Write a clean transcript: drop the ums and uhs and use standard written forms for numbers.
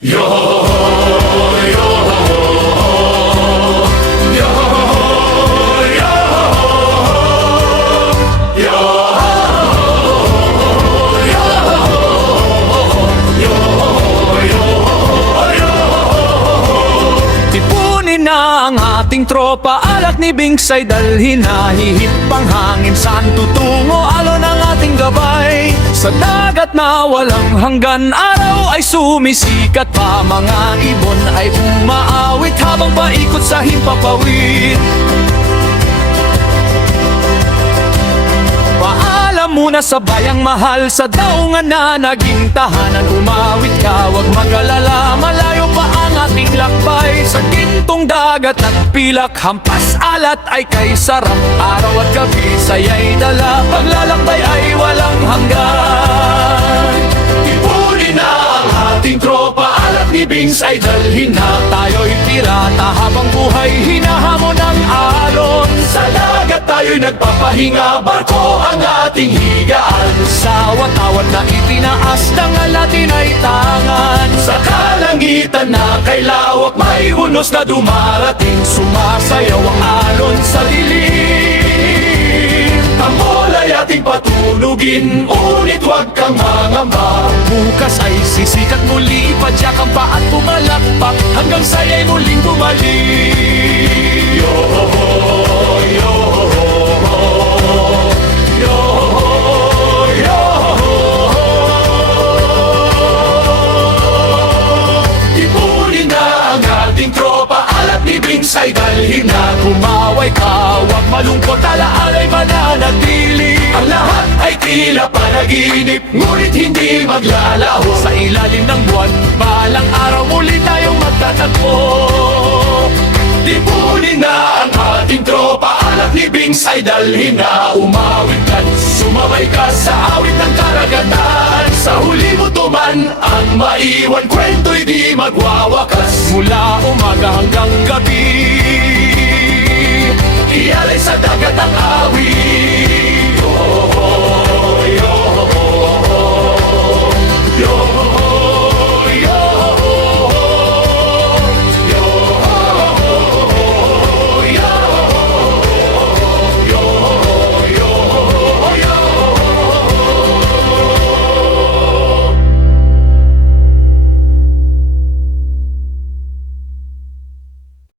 Yo, yo, yo, yo, yo, Tipunin na ang ating tropa, alak ni Bingsay dalhin na hihip ang hangin. Saan tutungo, alon ang ating gabay? Sa dagat na walang hanggan, araw ay sumisikat pa. Mga ibon ay umaawit habang paikot sa himpapawid. Paalam muna sa bayang mahal, sa daungan na naging tahanan. Umawit ka, wag mag-alala, malayo pa ang ating lakbay. Sa gintong dagat at pilak, hampas alat ay kay sarap. Araw at gabi, saya'y dala, paglalakbay ay walang hanggan. ipunin na ang ating tropa, alak ni Bingsay dalhin na. Tayo'y pirata habang buhay hinahamon ng alon. Sa dagat tayo'y nagpapahinga, barko ang ating higaan. Sa watawat na itinaas, dangal natin ay tangan. Sa kalangitan na kay lawak, may unos na dumarating. Sumasayaw ang alon sa dilim. Ang bola'y ating patulugin, ngunit huwag kang mangamba. Bukas ay sisikat muli, ipadyak ang pa at pumalakpak hanggang sa'ya'y muling bumalik. Yo, yo, yo, yo. Ipunin na ang ating tropa, alak ni Bingsay dalhin na. Kumaway ka, huwag malungkot, alaala ay mananatili. Ang lahat ay tila panaginip, ngunit hindi maglalaho. Sa ilalim ng buwan, balang araw muli tayong magtatagpo. Ipunin na ang ating tropa, alak ni Bingsay dalhin na. Umawit ka, sumabay ka sa awit ng karagatan. Sa huli mo tuman ang maiwan, kwento'y di magwawakas. Mula umaga hanggang gabi, Ialay sa dagat ang awit.